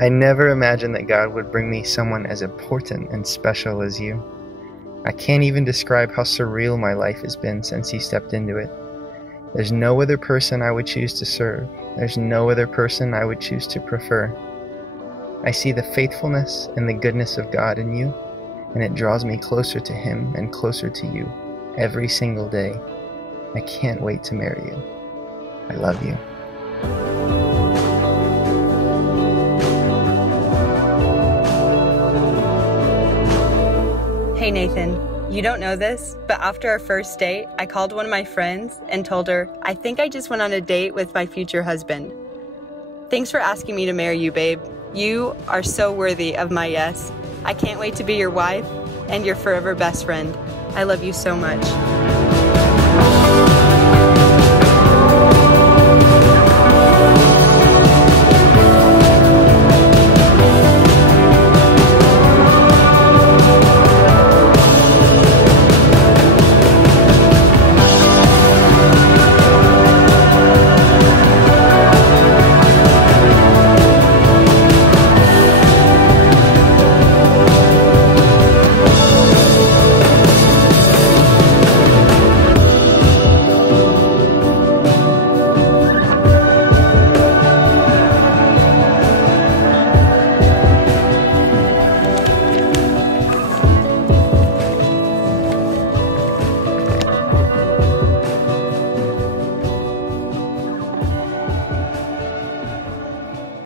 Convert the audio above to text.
I never imagined that God would bring me someone as important and special as you. I can't even describe how surreal my life has been since you stepped into it. There's no other person I would choose to serve. There's no other person I would choose to prefer. I see the faithfulness and the goodness of God in you, and it draws me closer to Him and closer to you every single day. I can't wait to marry you. I love you. Hey Nathan, you don't know this, but after our first date, I called one of my friends and told her, I think I just went on a date with my future husband. Thanks for asking me to marry you, babe. You are so worthy of my yes. I can't wait to be your wife and your forever best friend. I love you so much.